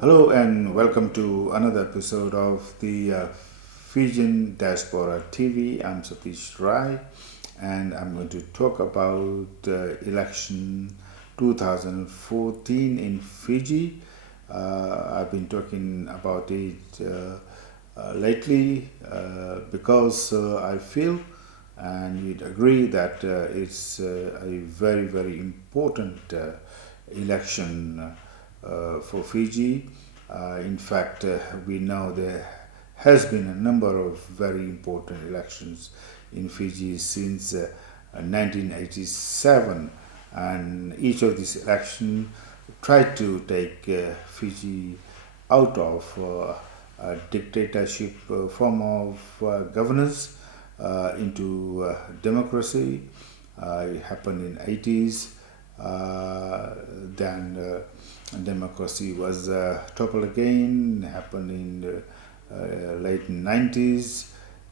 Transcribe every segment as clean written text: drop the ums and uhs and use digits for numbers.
Hello and welcome to another episode of the Fijian Diaspora TV. I'm Satish Rai and I'm going to talk about election 2014 in Fiji. I've been talking about it lately because I feel and you'd agree that it's a very, very important election for Fiji. In fact, we know there has been a number of very important elections in Fiji since 1987, and each of these elections tried to take Fiji out of a dictatorship form of governance into democracy. It happened in 80s. Then democracy was toppled again. Happened in the late 90s,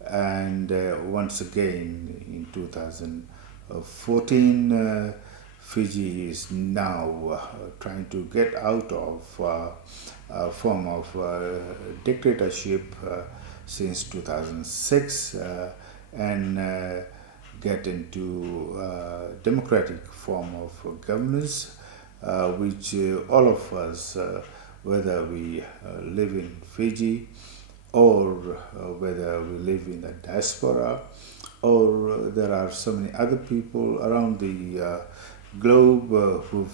and once again in 2014. Fiji is now trying to get out of a form of dictatorship since 2006 and get into democratic form of governance, which all of us, whether we live in Fiji or whether we live in the diaspora, or there are so many other people around the globe who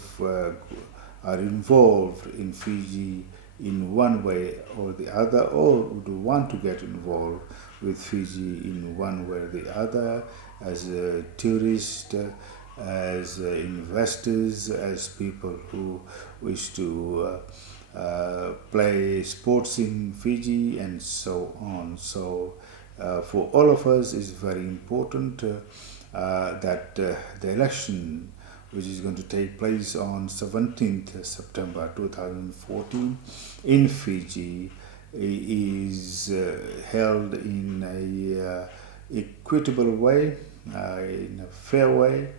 are involved in Fiji in one way or the other, or would want to get involved with Fiji in one way or the other, as a tourist, as investors, as people who wish to play sports in Fiji, and so on. So, for all of us, it's very important that the election, which is going to take place on 17th September 2014 in Fiji, is held in a equitable way, in a fair way,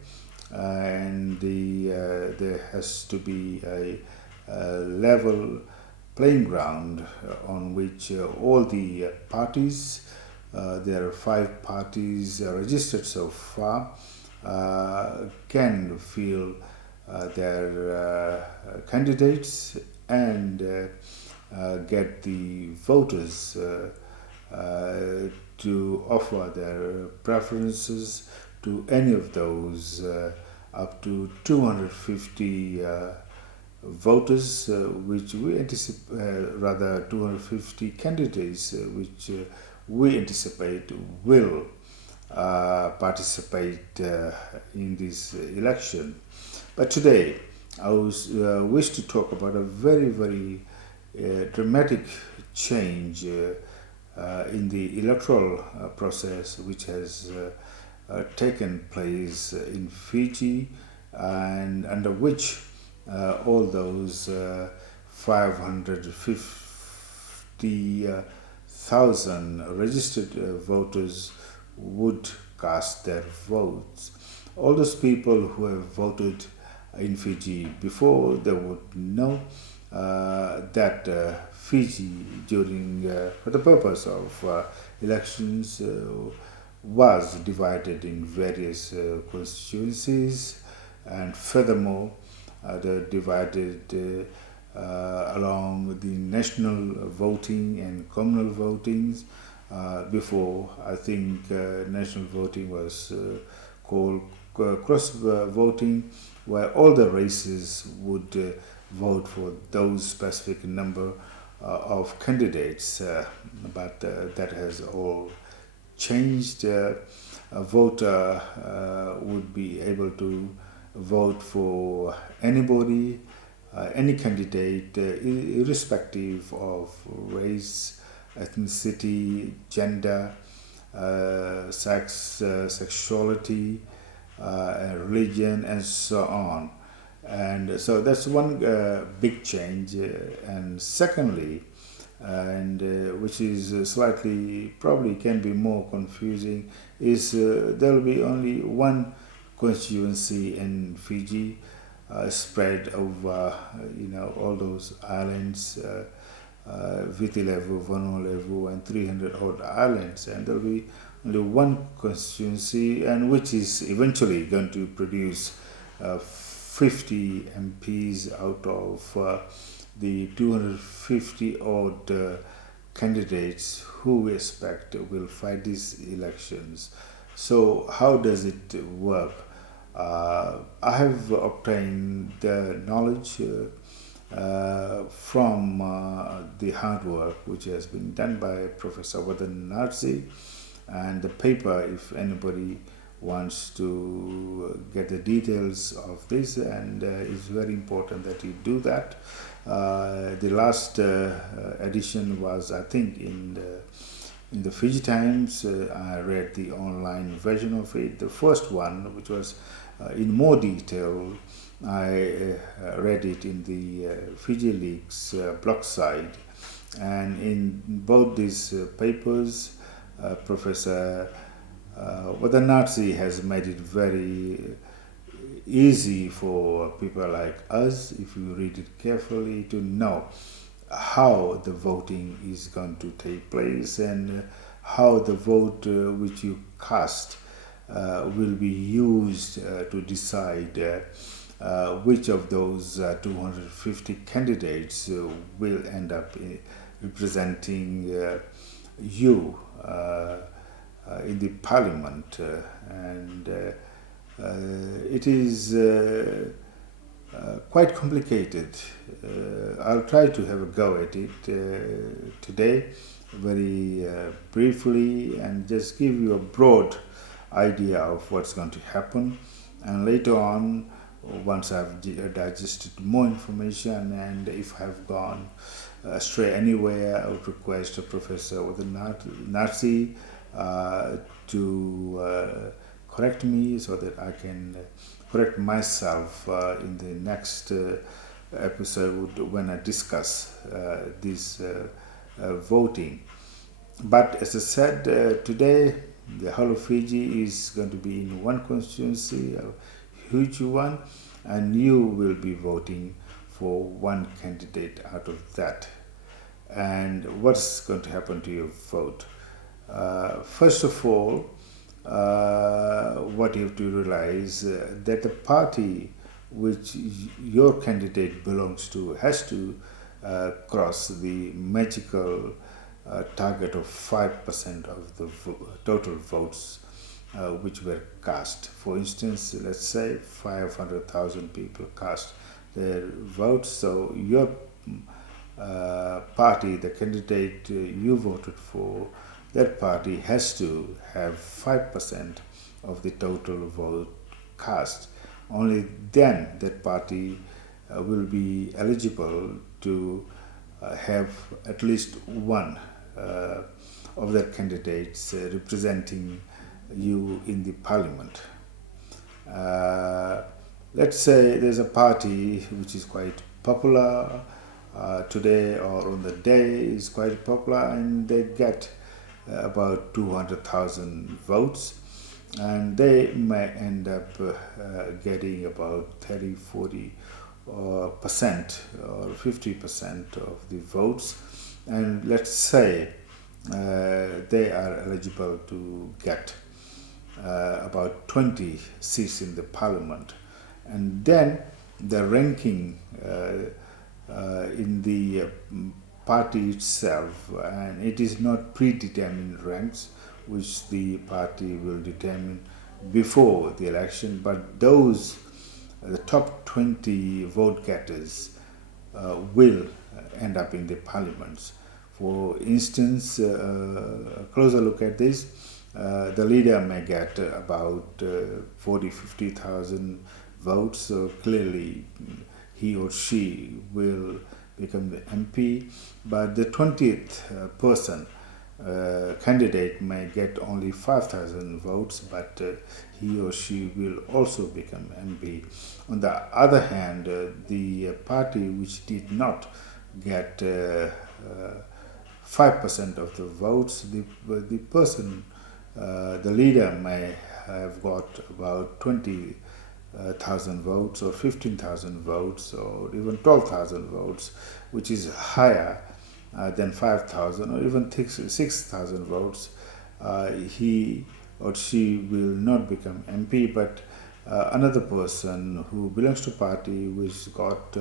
and there has to be a level playing ground on which all the parties, there are 5 parties registered so far, can field their candidates and get the voters to offer their preferences to any of those up to 250 voters, which we anticipate, rather 250 candidates, which we anticipate will participate in this election. But today, I wish to talk about a very, very dramatic change in the electoral process which has taken place in Fiji, and under which all those 550,000 registered voters would cast their votes. All those people who have voted in Fiji before, they would know that Fiji, during for the purpose of elections, was divided in various constituencies, and furthermore, they're divided along the national voting and communal votings. Before, I think national voting was called cross voting, where all the races would vote for those specific number of candidates, but that has all changed. A voter would be able to vote for anybody, any candidate, irrespective of race, ethnicity, gender, sex, sexuality, religion, and so on. And so that's one big change. And secondly, and which is slightly, probably can be more confusing, is there will be only one constituency in Fiji, spread over all those islands, Viti Levu, Vanu Levu, and 300 odd islands, and there'll be only one constituency, and which is eventually going to produce 50 MPs out of the 250 odd candidates who we expect will fight these elections. So, how does it work? I have obtained the knowledge from the hard work which has been done by Professor Vadan Narsi, and the paper, if anybody wants to get the details of this, and it's very important that you do that. The last edition was, I think, in the Fiji Times. I read the online version of it. The first one, which was in more detail, I read it in the Fiji Leaks blog site, and in both these papers, Professor Vadanarsi has made it very easy for people like us, if you read it carefully, to know how the voting is going to take place, and how the vote which you cast will be used to decide which of those 250 candidates will end up representing you in the parliament. And it is quite complicated. I'll try to have a go at it today, very briefly, and just give you a broad idea of what's going to happen. And later on, once I've digested more information, and if I've gone astray anywhere, I would request Professor Narsi to correct me, so that I can correct myself in the next episode when I discuss this voting. But as I said, today the whole of Fiji is going to be in one constituency, a huge one, and you will be voting for one candidate out of that. And what's going to happen to your vote? First of all, what you have to realize that the party which your candidate belongs to has to cross the magical target of 5% of the total votes which were cast. For instance, let's say 500,000 people cast their votes, so your party, the candidate you voted for, that party has to have 5% of the total vote cast. Only then that party will be eligible to have at least one of their candidates representing you in the parliament. Let's say there's a party which is quite popular today, or on the day is quite popular, and they get about 200,000 votes, and they may end up getting about 30, 40 percent or 50% of the votes, and let's say they are eligible to get about 20 seats in the parliament. And then the ranking in the party itself, and it is not predetermined ranks which the party will determine before the election, but those the top 20 vote getters will end up in the parliaments. For instance, a closer look at this, the leader may get about 40-50,000 votes, so clearly he or she will become the MP, but the 20th person candidate may get only 5,000 votes, but he or she will also become MP. On the other hand, the party which did not get 5% of the votes, the person, the leader may have got about 20 thousand votes or 15,000 votes or even 12,000 votes, which is higher than 5,000 or even 6,000 votes, he or she will not become MP, but another person who belongs to party which got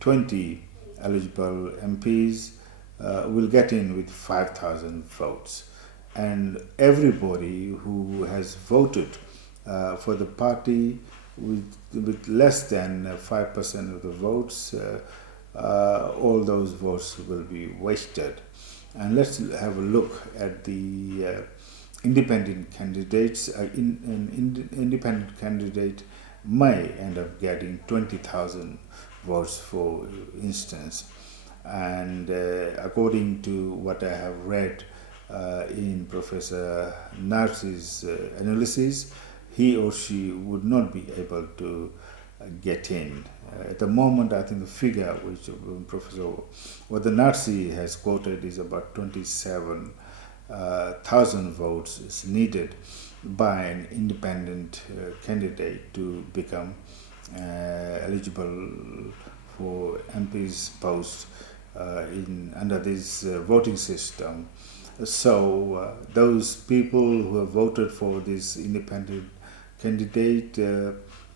20 eligible MPs will get in with 5,000 votes. And everybody who has voted for the party with less than 5% of the votes, all those votes will be wasted. And let's have a look at the independent candidates. An independent candidate may end up getting 20,000 votes, for instance. And according to what I have read in Professor Narsi's analysis, he or she would not be able to get in. At the moment, I think the figure which Professor Narsi has quoted is about 27,000 votes is needed by an independent candidate to become eligible for MP's post under this voting system. So those people who have voted for this independent candidate,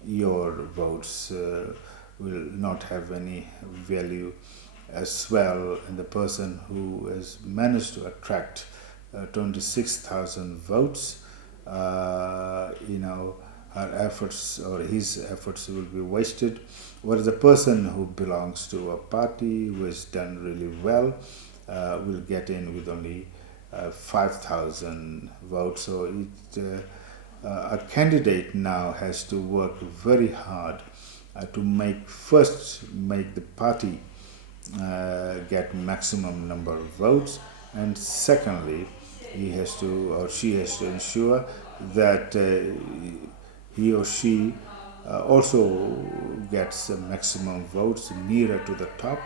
your votes will not have any value as well. And the person who has managed to attract 26,000 votes, her efforts or his efforts will be wasted. Whereas the person who belongs to a party who has done really well will get in with only 5,000 votes. So a candidate now has to work very hard to make the party get maximum number of votes, and secondly, he has to or she has to ensure that he or she also gets the maximum votes nearer to the top.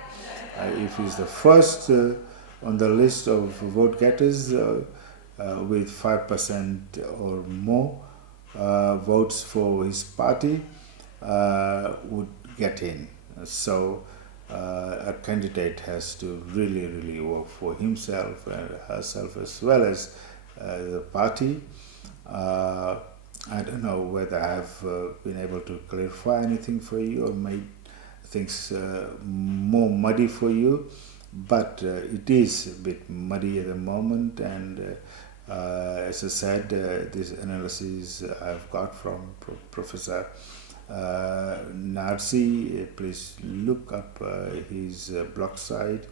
If he's the first on the list of vote getters with 5% or more votes for his party, would get in. So a candidate has to really work for himself and herself as well as the party. I don't know whether I've been able to clarify anything for you or made things more muddy for you, but it is a bit muddy at the moment. And as I said, this analysis I've got from Professor Narsi. Please look up his blog site,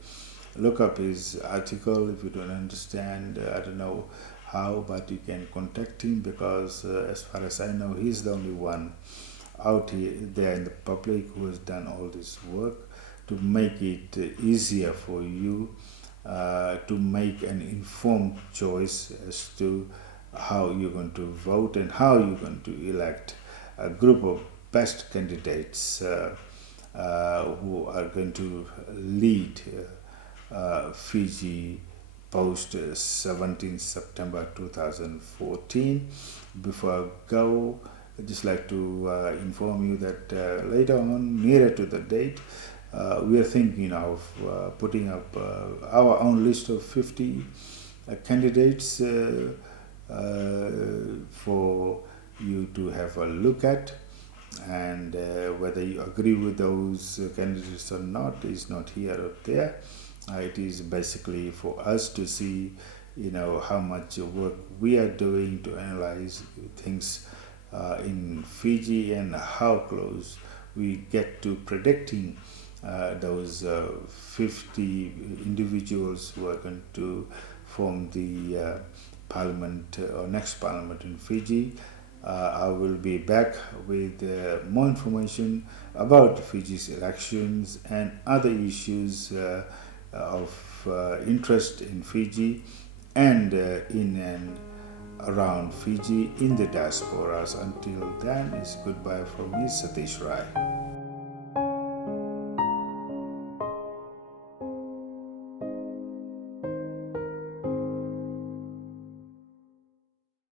look up his article. If you don't understand, I don't know how, but you can contact him, because as far as I know, he's the only one out here there in the public who has done all this work to make it easier for you to make an informed choice as to how you're going to vote and how you're going to elect a group of best candidates who are going to lead Fiji post 17 September 2014. Before I go, I'd just like to inform you that later on, nearer to the date, we are thinking of putting up our own list of 50 candidates for you to have a look at. And whether you agree with those candidates or not is not here or there. It is basically for us to see, how much work we are doing to analyze things in Fiji and how close we get to predicting those 50 individuals who are going to form the parliament or next parliament in Fiji. I will be back with more information about Fiji's elections and other issues of interest in Fiji and in and around Fiji in the diasporas. Until then, it's goodbye from me, Satish Rai.